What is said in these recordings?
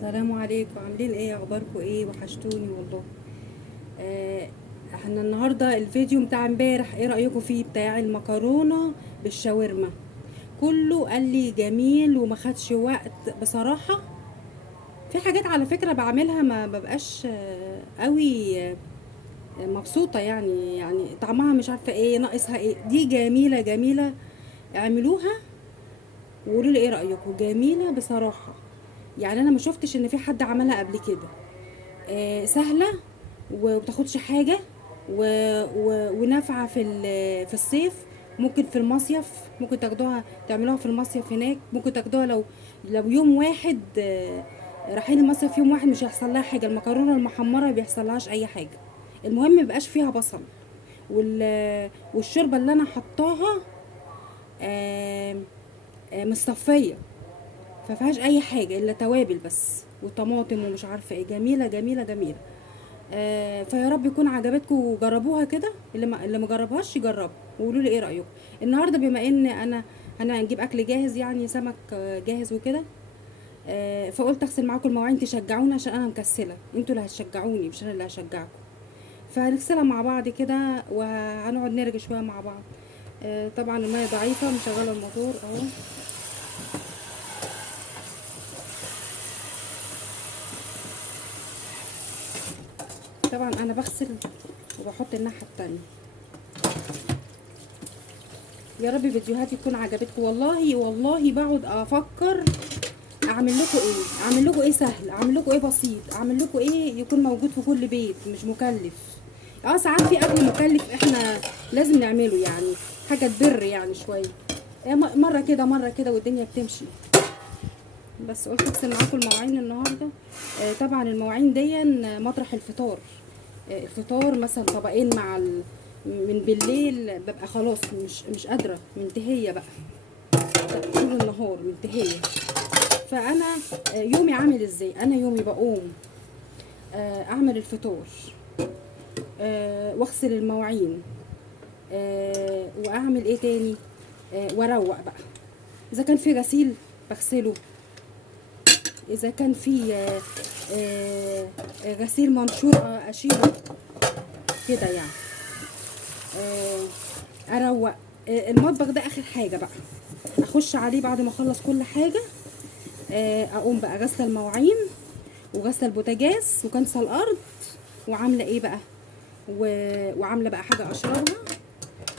السلام عليكم، عاملين ايه؟ اخباركم ايه؟ وحشتوني والله. احنا النهارده الفيديو بتاع امبارح ايه رايكم فيه؟ بتاع المكرونه بالشاورما. كله قال لي جميل وما خدش وقت بصراحه. في حاجات على فكره بعملها ما ببقاش قوي مبسوطه، يعني طعمها مش عارفه ايه، ناقصها ايه. دي جميله جميله، اعملوها وقولوا لي ايه رايكم. جميله بصراحه، يعني انا ما شفتش ان في حد عملها قبل كده. سهله ومتاخدش حاجه ونافعه في الصيف. ممكن في المصيف، ممكن تاخدوها تعملوها في المصيف هناك. ممكن تاخدوها لو يوم واحد، رايحين المصيف يوم واحد مش هيحصل لها حاجه. المكرونه المحمره ما بيحصلهاش اي حاجه. المهم ميبقاش فيها بصل. والشوربه اللي انا حطاها آه، مصفيه، فيهاش اي حاجه الا توابل بس وطماطم ومش عارفه ايه. جميله جميله جميله. فيا رب يكون عجبتكم وجربوها كده. اللي ما جربهاش يجربها وقولوا لي ايه رايكم. النهارده بما ان انا هنجيب اكل جاهز، يعني سمك جاهز وكده. فقلت اغسل معاكم المواعين تشجعوني، عشان انا مكسله. انتوا اللي هتشجعوني مش انا اللي هشجعكم. فهنغسلها مع بعض كده وهنقعد نرغي شويه مع بعض. طبعا الميه ضعيفه، مشغله الموتور اهو. طبعا انا بغسل وبحط الناحيه التانية. يا رب فيديوهاتي تكون عجبتكم. والله والله بقعد افكر اعمل لكم ايه، اعمل لكم ايه سهل، اعمل لكم ايه بسيط، اعمل لكم ايه يكون موجود في كل بيت مش مكلف. ساعات في اكل مكلف احنا لازم نعمله، يعني حاجه تبر يعني شويه. مره كده مره كده والدنيا بتمشي. بس قلت اغسل معاكم المواعين النهارده. طبعا المواعين دي مطرح الفطار. الفطار مثلا طبقين من بالليل ببقى خلاص مش قادره، منتهيه بقى طول النهار منتهيه. فانا يومي عامل ازاي؟ انا يومي بقوم اعمل الفطار، واغسل المواعين، واعمل ايه تاني، واروق بقى. اذا كان في غسيل بغسله، اذا كان في غسيل منشور اشيله كده يعني. اروق. المطبخ ده اخر حاجه بقى اخش عليه بعد ما اخلص كل حاجه. اقوم بقى غسله المواعين وغسله البوتاجاز وكنسه الارض، وعامله ايه بقى، وعامله بقى حاجه اشربها،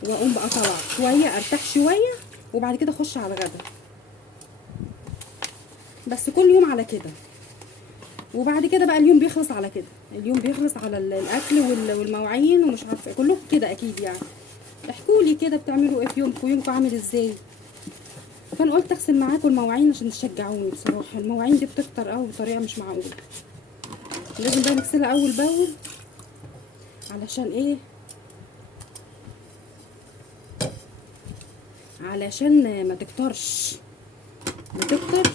واقوم بقى طالعه شويه ارتاح شويه، وبعد كده اخش على الغدا. بس كل يوم على كده. وبعد كده بقى اليوم بيخلص على كده. اليوم بيخلص على الاكل والمواعين ومش عارفه كلكم كده اكيد يعني. احكوا لي كده بتعملوا ايه في يومكم، يومكم عامل ازاي؟ فانا قلت اغسل معاكم المواعين عشان تشجعوني. بصراحه المواعين دي بتكتر قوي بطريقه مش معقوله. لازم بقى نغسلها اول باول. علشان ايه؟ علشان ما تكترش. بتكتر.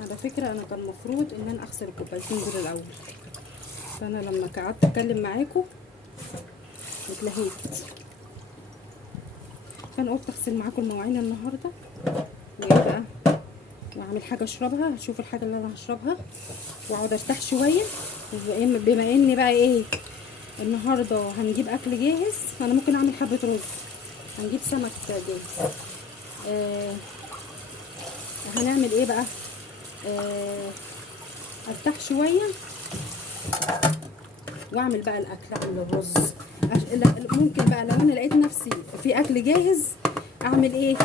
على فكره انا كان المفروض ان انا اغسل الكوبايتين دول الاول، فانا لما قعدت اتكلم معاكم اتلهيت. فانا قلت اغسل معاكم المواعين النهارده، وايه بقى، واعمل حاجه اشربها، اشوف الحاجه اللي انا هشربها، واقعد ارتاح شويه. بما ان بقى ايه، النهارده هنجيب اكل جاهز، انا ممكن اعمل حبه رز. هنجيب سمك جاهز. هنعمل ايه بقى، ارتاح شويه واعمل بقى الاكل، اعمل الرز. ممكن بقى لو انا لقيت نفسي في اكل جاهز اعمل ايه،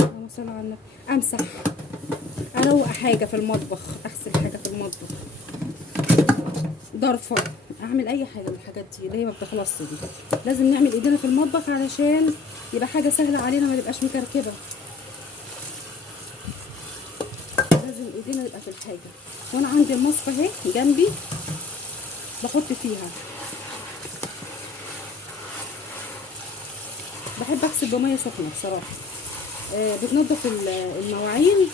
اللهم صل على النبي، امسح، اروق حاجه في المطبخ، اغسل حاجه في المطبخ، ضرفه، اعمل اي حاجه من الحاجات دي اللي هي ما بتخلصش دي. لازم نعمل ايدينا في المطبخ علشان يبقى حاجه سهله علينا، ما تبقاش مكركبه. لازم ايدينا يبقى في الحاجه. وانا عندي المصفى اهي جنبي بحط فيها. بحب اغسل بميه سخنه بصراحه. بتنضف المواعين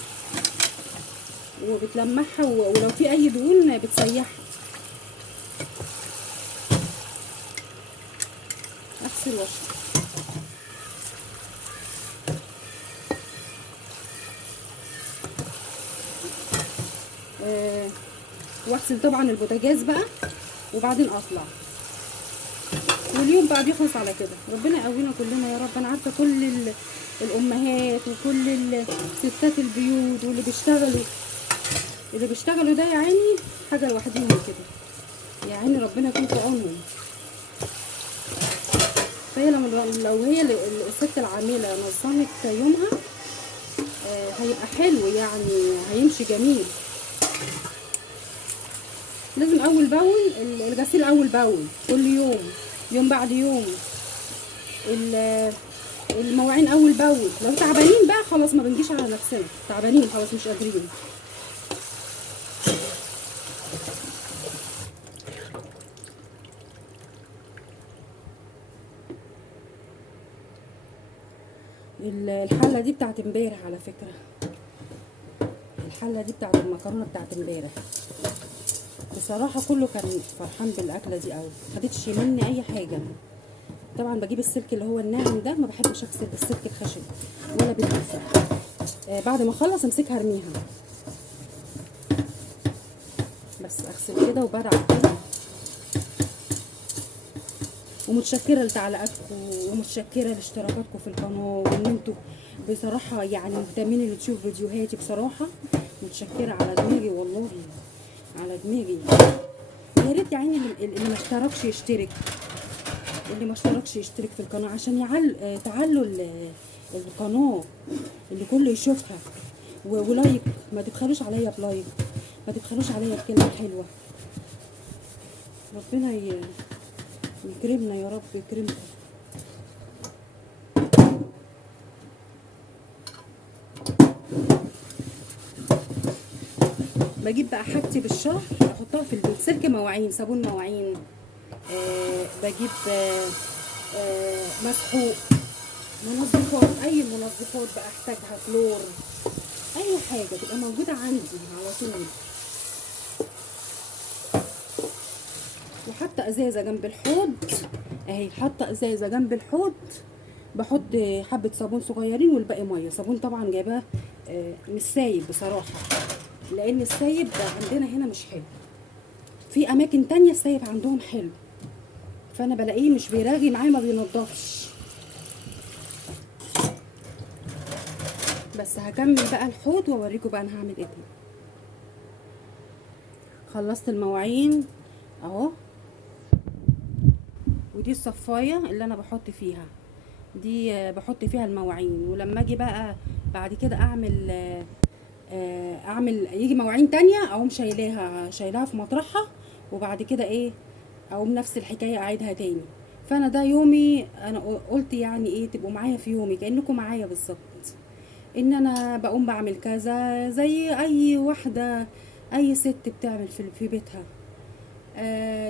وبتلمعها، ولو في اي دهون بتسيحها. اغسل واشرب. واغسل طبعا البوتاجاز بقى وبعدين اطلع، واليوم بقى بيخلص على كده. ربنا يقوينا كلنا يا رب. انا عارفه كل الامهات وكل ستات البيوت واللي بيشتغلوا ده يا عيني حاجه لوحدهم كده، يا عيني ربنا يكون في عونهم. فهي لو هي الست العامله نظمت يومها هيبقى حلو يعني، هيمشي جميل. لازم اول باول الغسيل، اول باول كل يوم، يوم بعد يوم. المواعين اول باول. لو تعبانين بقى خلاص ما بنجيش على نفسنا، تعبانين خلاص مش قادرين. الحله دي بتاعت امبارح على فكره، الحله دي بتاعت المكرونه بتاعت امبارح. بصراحه كله كان فرحان بالاكله دي قوي، خدتش مني اي حاجه. طبعا بجيب السلك اللي هو الناعم ده، ما بحبش اغسل بالسلك الخشن ولا بالدفع. بعد ما اخلص امسكها ارميها، بس اغسل كده وبدعك كده. ومتشكره لتعليقاتكم ومتشكره لاشتراكاتكم في القناه، وان انتوا بصراحه يعني مهتمين اللي تشوفوا فيديوهاتي. بصراحه متشكره على دماغي والله، على دماغي. يا ريت يعني اللي ما اشتركش يشترك، اللي ما اشتركش يشترك في القناه عشان تعلوا القناه، اللي كله يشوفها. ولايك، ما تبخلوش عليا بلايك، ما تبخلوش عليا بكلمه حلوه. ربنا يكرمنا يا رب، يكرمكم. بجيب بقى حاجتي بالشهر احطها في البيت. سلك مواعين، صابون مواعين، بجيب مسحوق، منظفات، اي منظفات بقى احتاجها، فلور، اي حاجه تبقى موجوده عندي على طول. وحاطه ازازه جنب الحوض اهي، حاطه ازازه جنب الحوض، بحط حبه صابون صغيرين والباقي ميه. صابون طبعا جايباه مش سايب بصراحه، لان السايب عندنا هنا مش حلو، في اماكن تانية السايب عندهم حلو، فانا بلاقيه مش بيراغي معايا، ما بينضفش. بس هكمل بقى الحوض واوريكم بقى انا هعمل ايه تاني. خلصت المواعين اهو، ودي الصفايه اللي انا بحط فيها، دي بحط فيها المواعين. ولما اجي بقى بعد كده اعمل يجي مواعين تانية اقوم شايلاها في مطرحها، وبعد كده ايه اقوم نفس الحكايه اعيدها تاني. فانا ده يومي، انا قلت يعني ايه تبقوا معايا في يومي كانكم معايا بالظبط، ان انا بقوم بعمل كذا زي اي واحده، اي ست بتعمل في بيتها.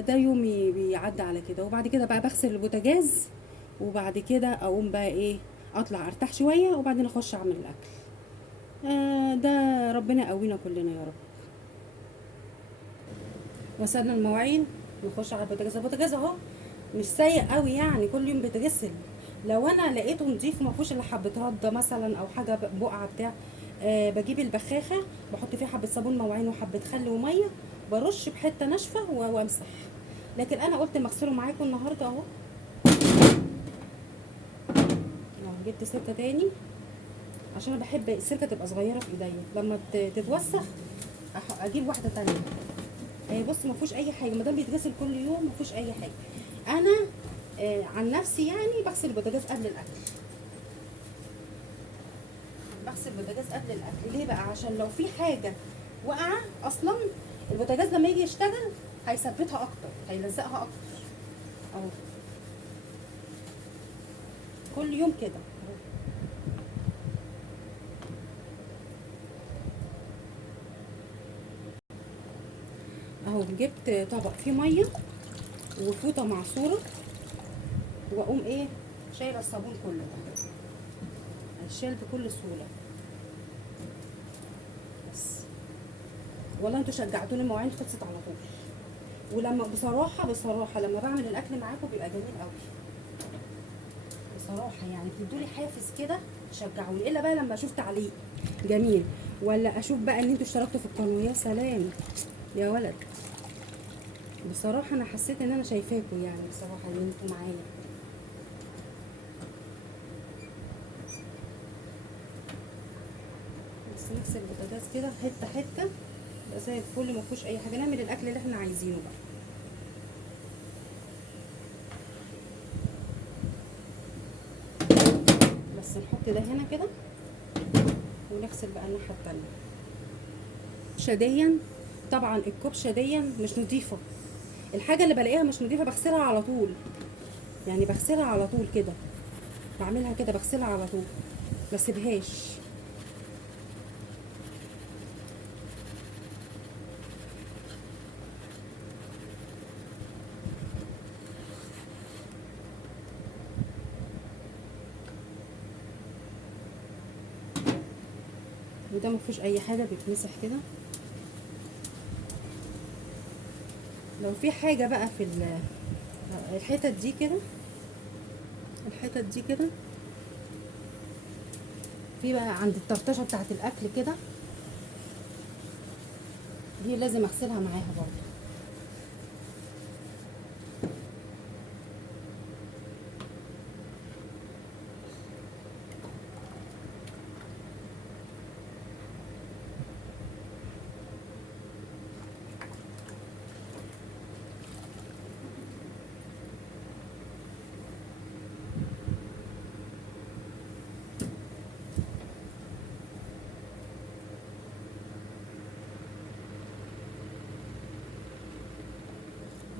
ده يومي بيعدي على كده. وبعد كده بقى بغسل البوتاجاز، وبعد كده اقوم بقى ايه اطلع ارتاح شويه وبعدين اخش اعمل الاكل. ده ربنا يقوينا كلنا يا رب. غسلنا المواعين، نخش على البوتاجاز. البوتاجاز اهو مش سيء قوي يعني، كل يوم بيتغسل. لو انا لقيته نضيف ما فيهوش الا حبه رده مثلا او حاجه بقعه بتاع، بجيب البخاخه، بحط فيها حبه صابون مواعين وحبه خل وميه، برش بحته ناشفه وامسح. لكن انا قلت مغسله معاكم النهارده اهو. جبت سلكه تاني عشان انا بحب السلكه تبقى صغيره في ايديا، لما تتوسخ اجيب واحده تانية. بص ما فيهوش اي حاجه، ما دام بيتغسل كل يوم ما فيهوش اي حاجه. انا عن نفسي يعني بغسل البوتاجاز قبل الاكل، بغسل البوتاجاز قبل الاكل. ليه بقى؟ عشان لو في حاجه واقعه اصلا البوتاجاز لما يجي يشتغل هيثبتها اكتر، هيلزقها اكتر. اهو كل يوم كده اهو. جبت طبق فيه ميه وفوطه معصوره، واقوم ايه شايله الصابون كله، هيتشال بكل سهوله. بس والله انتوا شجعتوني، المواعين خلصت على طول. ولما بصراحه لما بعمل الاكل معاكم بيبقى جميل قوي. بصراحه يعني بتدولي حافز كده تشجعوني، الا بقى لما اشوف تعليق جميل، ولا اشوف بقى ان انتوا اشتركتوا في القناه. يا سلام يا ولد، بصراحه انا حسيت ان انا شايفاكوا يعني بصراحه ان انتوا معايا. بس نغسل البوتاجاز كده حته حته يبقى زي الفل، ما فيهوش اي حاجه، نعمل الاكل اللي احنا عايزينه بقى. بس نحط ده هنا كده ونغسل بقى الناحيه التانيه. شديا طبعا الكبشه دي مش نظيفه، الحاجه اللي بلاقيها مش نظيفه بغسلها على طول، يعني بغسلها على طول كده، بعملها كده بغسلها على طول بسيبهاش. وده مفيش اي حاجه بيتمسح كده. لو في حاجه بقى في الحتت دي كده، الحتت دي كده في بقى عند الطرطشه بتاعت الاكل كده، دي لازم اغسلها معاها برضو.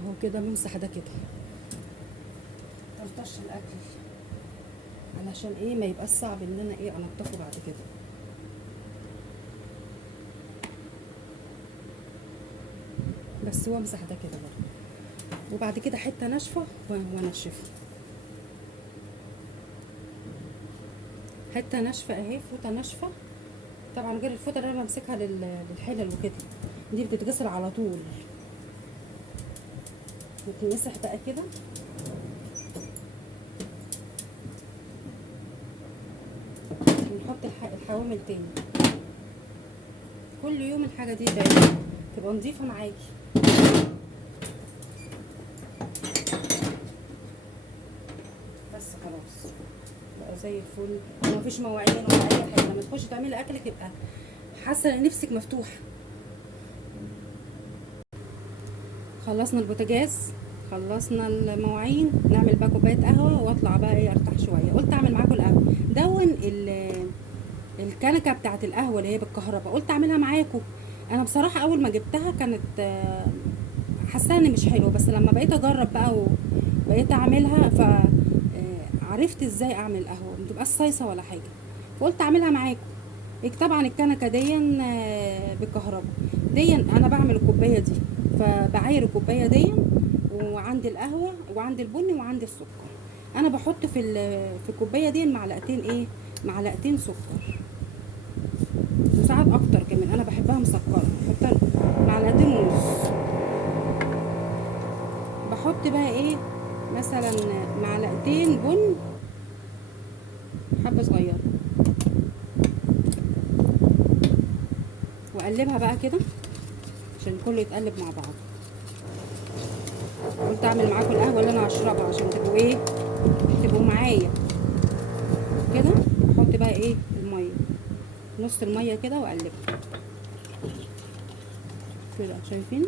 اهو كده بمسح ده كده، طرطش الاكل علشان ايه ما يبقاش صعب ان انا ايه انضفه بعد كده. بس هو امسح ده كده برضه، وبعد كده حته ناشفه وانشفه. حته ناشفه اهي، فوطه ناشفه، طبعا غير الفوطه اللي انا بمسكها للحلل وكده، دي بتتغسل على طول وتمسح بقى كده. ونحط الحوامل تاني كل يوم، الحاجه دي تبقى نظيفه معاكي. بس خلاص بقى زي الفل، ومفيش مواعين ولا اي حاجه. لما تخشي تعملي اكلك يبقى حاسه ان نفسك مفتوحه. خلصنا البوتاجاز، خلصنا المواعين، نعمل بقى كوبايه قهوه واطلع بقى ايه ارتاح شويه. قلت اعمل معاكم القهوه دون الكنكه بتاعت القهوه اللي هي بالكهرباء، قلت اعملها معاكم. انا بصراحه اول ما جبتها كانت حاساها ان مش حلوه، بس لما بقيت اجرب بقى وبقيت اعملها ف عرفت ازاي اعمل قهوه ما تبقاش صيصه ولا حاجه، فقلت اعملها معاكم. طبعا الكنكه دي بالكهرباء دي، انا بعمل الكوبايه دي فبعاير الكوبايه دي، وعندي القهوه وعندي البن وعندي السكر. انا بحط في الكوبايه دي معلقتين ايه، معلقتين سكر، وساعات اكتر كمان، انا بحبها مسكره بحط معلقتين ونص. بحط بقى ايه مثلا معلقتين بن، حبه صغيره، واقلبها بقى كده عشان كله يتقلب مع بعض. قلت اعمل معاكم القهوه اللي انا هشربها عشان تبقوا ايه، تبقوا معايا كده. احط بقى ايه الميه، نص الميه كده واقلبها كده، شايفين؟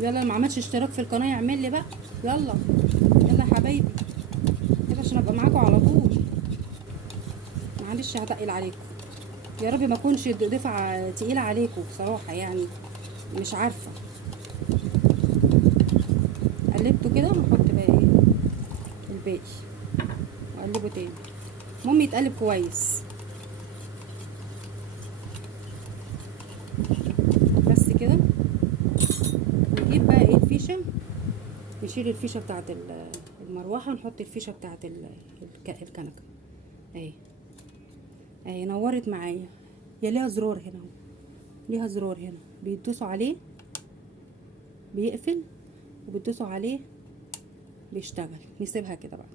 يلا، ما عملتش اشتراك في القناه يعمل لي بقى، يلا يلا يا حبايبي كده عشان ابقى معاكم على طول. معلش هتقل عليكم، يا رب ما اكونش دفعه تقيله عليكم بصراحه يعني، مش عارفه. قلبته كده واحط بقى ايه الباقي واقلبه تاني، المهم يتقلب كويس. بس كده. نجيب بقى ايه الفيشه، نشيل الفيشه بتاعت المروحه، نحط الفيشه بتاعت الكنكه اهي. اهي نورت معايا. هي ليها زرار هنا اهو، ليها زرار هنا بيدوسوا عليه بيقفل، وبتدوسوا عليه بيشتغل. نسيبها كده بقى،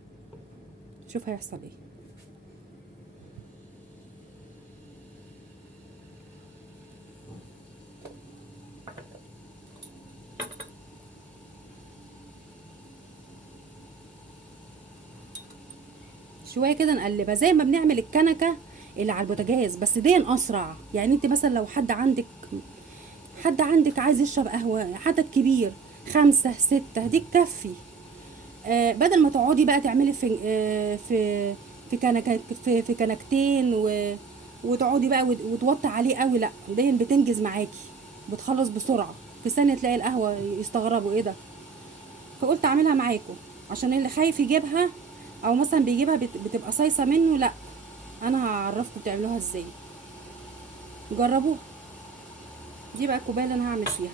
شوف هيحصل ايه. شويه كده نقلبها زي ما بنعمل الكنكه اللي على البوتاجاز، بس دي اسرع. يعني انت مثلا لو حد عندك عايز يشرب قهوه، عدد كبير 5 6 دي تكفي. بدل ما تقعدي بقى تعملي في كنكتين وتقعدي بقى وتوطي عليه قوي، لا دهن بتنجز معاكي، بتخلص بسرعه في ثانيه، تلاقي القهوه يستغربوا ايه ده. فقلت اعملها معاكم عشان اللي خايف يجيبها او مثلا بيجيبها بتبقى صيصه منه، لا انا هعرفكم بتعملوها ازاي. جربوها. دي بقى الكوبايه اللي انا هعمل فيها.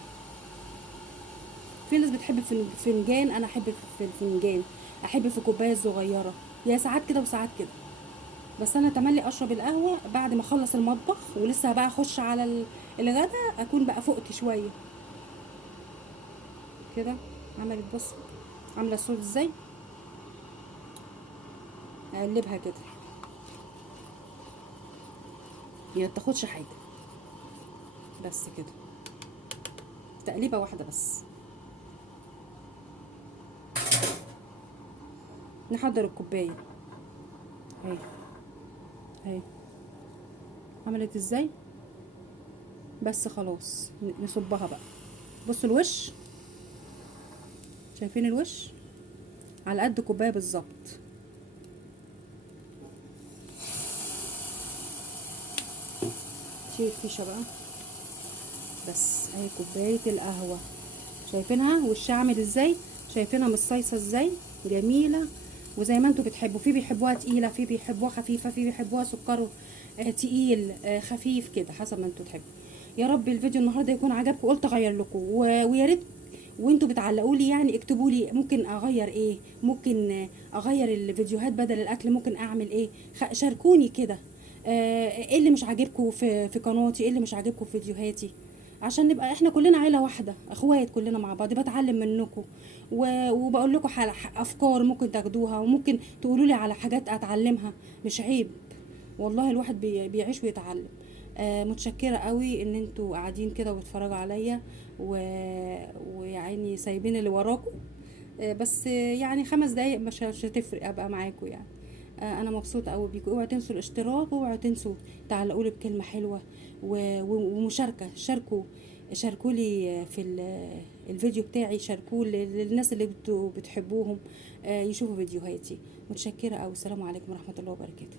في ناس بتحب في الفنجان، انا احب في الفنجان، احب في كوبايه صغيره، يا ساعات كده وساعات كده. بس انا تملي اشرب القهوه بعد ما اخلص المطبخ، ولسه بقى اخش على الغدا، اكون بقى فقت شويه كده. عملت بص، عامله الصوت ازاي. اقلبها كده، هي متاخدش حاجه، بس كده تقليبه واحده بس. نحضر الكوبايه اهي، اهي عملت ازاي. بس خلاص نصبها بقى. بصوا الوش، شايفين الوش على قد كوبايه بالظبط. شيل الفيشه بقى. بس اهي كوبايه القهوه، شايفينها وشها عامل ازاي، شايفينها مصيصه ازاي، جميله. وزي ما انتوا بتحبوا، في بيحبوها تقيله، في بيحبوها خفيفه، في بيحبوها سكر تقيل خفيف كده، حسب ما انتوا تحبوا. يا رب الفيديو النهارده يكون عجبكم. قلت اغير لكم ويا ريت وانتوا بتعلقوا لي يعني اكتبوا لي ممكن اغير ايه، ممكن اغير الفيديوهات بدل الاكل، ممكن اعمل ايه. شاركوني كده. ايه اللي مش عاجبكم في قناتي، ايه اللي مش عاجبكم في فيديوهاتي، عشان نبقى احنا كلنا عيله واحده، اخوات كلنا مع بعض. بتعلم منكم وبقول لكم افكار ممكن تاخدوها، وممكن تقولوا لي على حاجات اتعلمها، مش عيب والله. الواحد بيعيش ويتعلم. متشكره قوي ان انتوا قاعدين كده وبتتفرجوا عليا ويعني سايبين اللي وراكم. بس يعني 5 دقايق مش هتفرق ابقى معاكم يعني. انا مبسوطه قوي بيكم. اوعوا تنسوا الاشتراك، واوعوا تنسوا تعلقوا لي بكلمه حلوه ومشاركه. شاركوا لي في الفيديو بتاعي، شاركوه للناس اللي بتحبوهم يشوفوا فيديوهاتي. متشكره قوي. السلام عليكم ورحمه الله وبركاته.